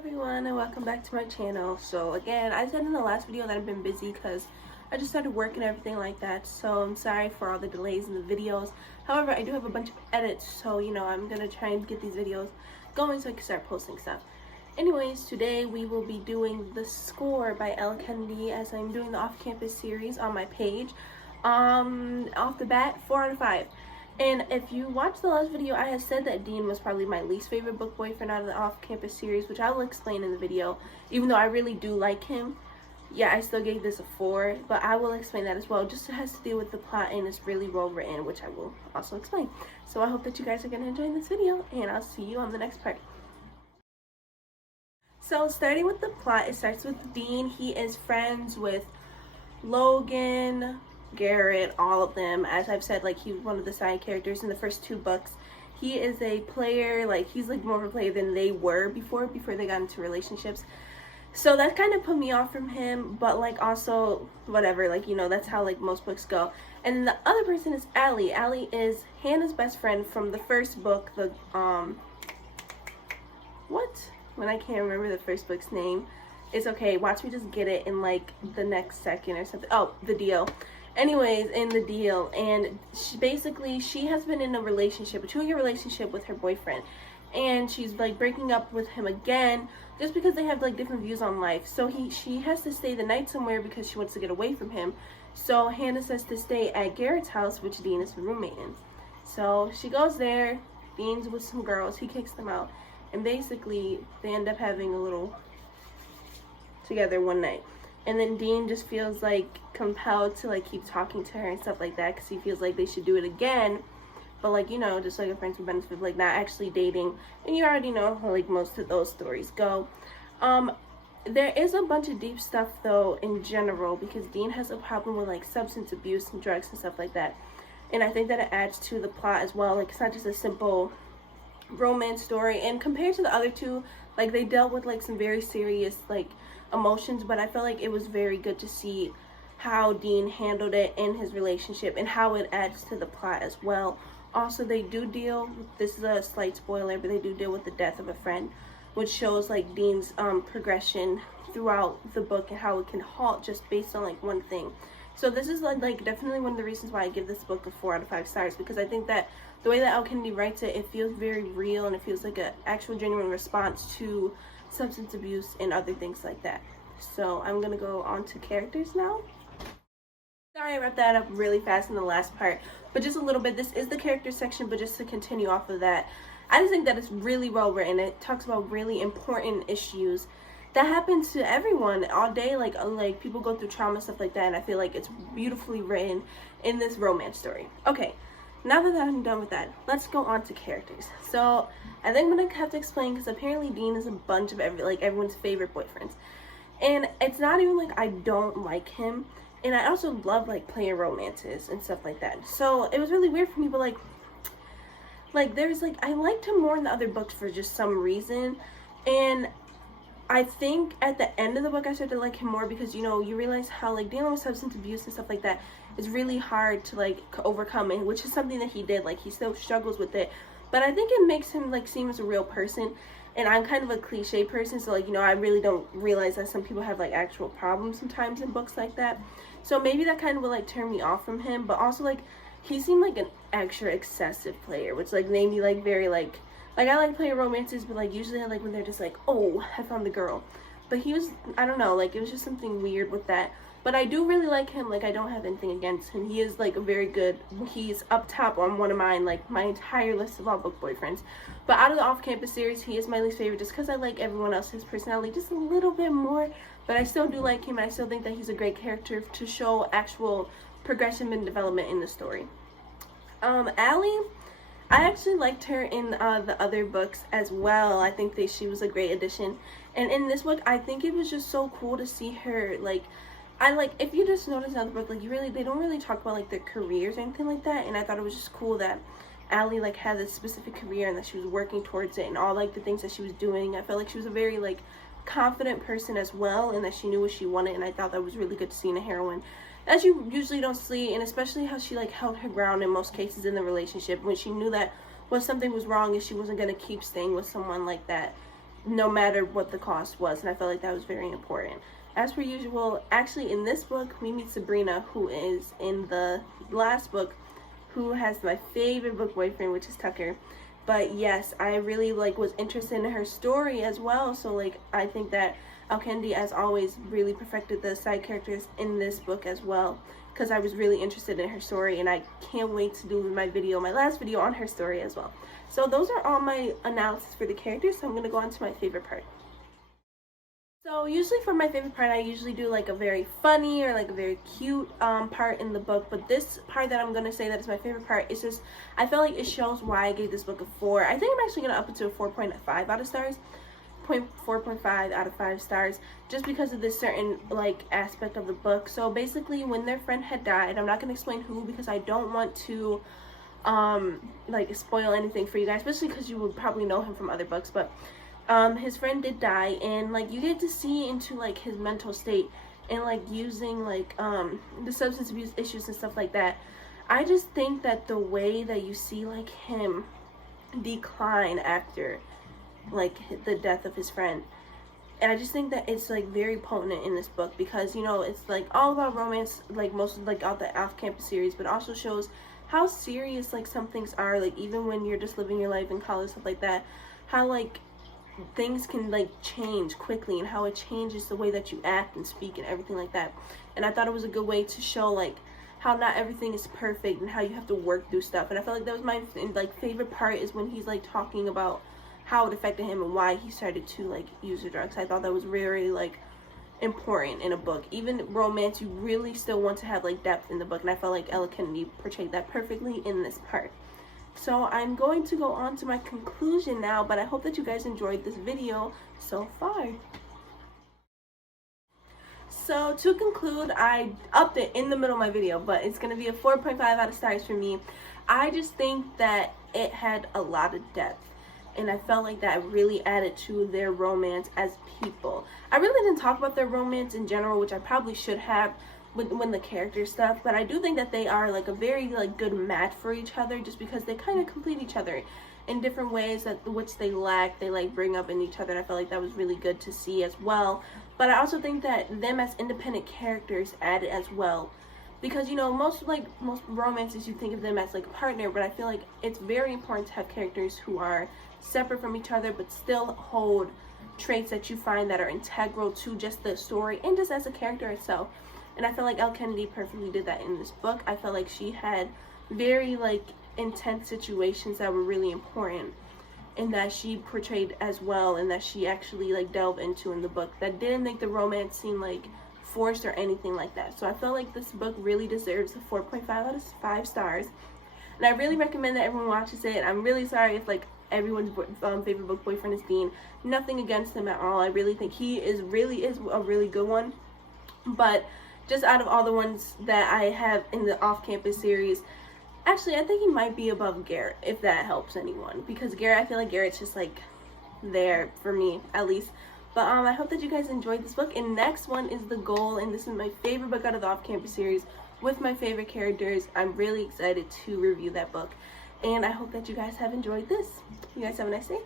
everyone, and welcome back to my channel. So again, I said in the last video that I've been busy because I just started work and everything like that, so I'm sorry for all the delays in the videos. However, I do have a bunch of edits, so I'm gonna try and get these videos going so I can start posting stuff. Anyways, today we will be doing The Score by Elle Kennedy, as I'm doing the off-campus series on my page. Off the bat, 4 out of 5. And if you watched the last video, I had said that Dean was probably my least favorite book boyfriend out of the off-campus series, which I will explain in the video. Even though I really do like him, yeah, I still gave this a 4, but I will explain that as well. Just it has to do with the plot, and it's really well written, which I will also explain. So I hope that you guys are going to enjoy this video, and I'll see you on the next part. So starting with the plot, it starts with Dean. He is friends with Logan, Garrett, all of them. As I've said, like, he's one of the side characters in the first 2 books. He is a player, like, he's like more of a player than they were before they got into relationships. So that kind of put me off from him, but like also whatever, like, that's how like most books go. And then the other person is Allie. Allie is Hannah's best friend from the first book, the when I can't remember the first book's name. It's okay, watch me just get it in like the next second or something. Oh, The Deal. Anyways, in The Deal, and she has been in a 2-year relationship with her boyfriend, and she's like breaking up with him again just because they have like different views on life. So she has to stay the night somewhere because she wants to get away from him. So Hannah says to stay at Garrett's house, which Dean is the roommate in. So she goes there. Dean's with some girls. He kicks them out, and basically they end up having a little together one night. And then Dean just feels like compelled to like keep talking to her and stuff like that, because he feels like they should do it again, but like, just like a friends with benefits, like not actually dating. And you already know how like most of those stories go. There is a bunch of deep stuff though in general, because Dean has a problem with like substance abuse and drugs and stuff like that, and I think that it adds to the plot as well. Like, it's not just a simple romance story, and compared to the other 2, like, they dealt with like some very serious like emotions, but I felt like it was very good to see how Dean handled it in his relationship and how it adds to the plot as well. Also, they do deal, this is a slight spoiler, but they do deal with the death of a friend, which shows like Dean's progression throughout the book and how it can halt just based on like one thing. So this is like definitely one of the reasons why I give this book a 4 out of 5 stars, because I think that the way that Elle Kennedy writes it, it feels very real, and it feels like an actual genuine response to substance abuse and other things like that. So I'm gonna go on to characters now. Sorry, I wrapped that up really fast in the last part, but just a little bit. This is the character section, but just to continue off of that, I just think that it's really well written. It talks about really important issues that happen to everyone all day, like people go through trauma, stuff like that, and I feel like it's beautifully written in this romance story. Okay, now that I'm done with that, let's go on to characters. So I think I'm gonna have to explain, because apparently Dean is a bunch of everyone's favorite boyfriends, and it's not even like I don't like him, and I also love like playing romances and stuff like that. So it was really weird for me, but like there's like, I liked him more in the other books for just some reason, and I think at the end of the book I started to like him more, because you realize how like dealing with substance abuse and stuff like that is really hard to like overcome, and which is something that he did. Like, he still struggles with it, but I think it makes him like seem as a real person. And I'm kind of a cliche person, so like, I really don't realize that some people have like actual problems sometimes in books like that. So maybe that kind of would like turn me off from him. But also, like, he seemed like an extra excessive player, which like made me like very like I like playing romances, but like usually I like when they're just like, oh, I found the girl. But he was, I don't know, like it was just something weird with that. But I do really like him. Like, I don't have anything against him. He is like a very good, he's up top on one of mine, like my entire list of all book boyfriends. But out of the off-campus series, he is my least favorite, just because I like everyone else's personality just a little bit more. But I still do like him, and I still think that he's a great character to show actual progression and development in the story. Allie, I actually liked her in the other books as well. I think that she was a great addition. And in this book, I think it was just so cool to see her, like, if you just notice in the book, like, they don't really talk about like their careers or anything like that, and I thought it was just cool that Allie like had this specific career and that she was working towards it, and all like the things that she was doing. I felt like she was a very like confident person as well, and that she knew what she wanted, and I thought that was really good to see in a heroine, as you usually don't see. And especially how she like held her ground in most cases in the relationship, when she knew that when something was wrong and she wasn't going to keep staying with someone like that, no matter what the cost was, and I felt like that was very important. As per usual, actually in this book we meet Sabrina, who is in the last book, who has my favorite book boyfriend, which is Tucker. But yes, I really was interested in her story as well, so I think that Elle Kennedy, as always, really perfected the side characters in this book as well, because I was really interested in her story, and I can't wait to do my last video on her story as well. So those are all my analysis for the characters, so I'm going to go on to my favorite part. So usually for my favorite part, I usually do a very funny or a very cute part in the book, but this part that I'm going to say that is my favorite part is just, I feel like it shows why I gave this book a 4. I think I'm actually going to up it to a 4.5 out of stars. 4.5 out of 5 stars, just because of this certain aspect of the book. So basically, when their friend had died, I'm not going to explain who, because I don't want to spoil anything for you guys, especially because you would probably know him from other books. But his friend did die, and you get to see into his mental state, and using the substance abuse issues and stuff like that. I just think that the way that you see him decline after the death of his friend, and I just think that it's very potent in this book, because it's all about romance, most of all the off-campus series, but also shows how serious some things are, even when you're just living your life in college, stuff like that, how things can change quickly, and how it changes the way that you act and speak and everything like that. And I thought it was a good way to show how not everything is perfect, and how you have to work through stuff. And I felt that was my favorite part, is when he's talking about how it affected him and why he started to use the drugs. I thought that was very important in a book. Even romance, you really still want to have depth in the book, and I felt Elle Kennedy portrayed that perfectly in this part. So I'm going to go on to my conclusion now, but I hope that you guys enjoyed this video so far. So to conclude, I upped it in the middle of my video, but it's going to be a 4.5 out of stars for me. I just think that it had a lot of depth, and I felt that really added to their romance as people. I really didn't talk about their romance in general, which I probably should have when the character stuff, but I do think that they are a very good match for each other, just because they kind of complete each other in different ways that which they lack, they bring up in each other, and I felt that was really good to see as well. But I also think that them as independent characters added as well, because most romances, you think of them as a partner, but I feel it's very important to have characters who are separate from each other but still hold traits that you find that are integral to just the story and just as a character itself. And I feel Elle Kennedy perfectly did that in this book. I felt she had very intense situations that were really important, and that she portrayed as well, and that she actually delved into in the book, that didn't make the romance seem forced or anything like that. So I felt this book really deserves a 4.5 out of 5 stars, and I really recommend that everyone watches it. I'm really sorry if everyone's favorite book boyfriend is Dean. Nothing against him at all. I really think he really is a really good one, but just out of all the ones that I have in the off-campus series, actually I think he might be above Garrett, if that helps anyone, because Garrett, I feel Garrett's just there for me at least. But I hope that you guys enjoyed this book, and next one is The Goal, and this is my favorite book out of the off-campus series with my favorite characters. I'm really excited to review that book, and I hope that you guys have enjoyed this. You guys have a nice day.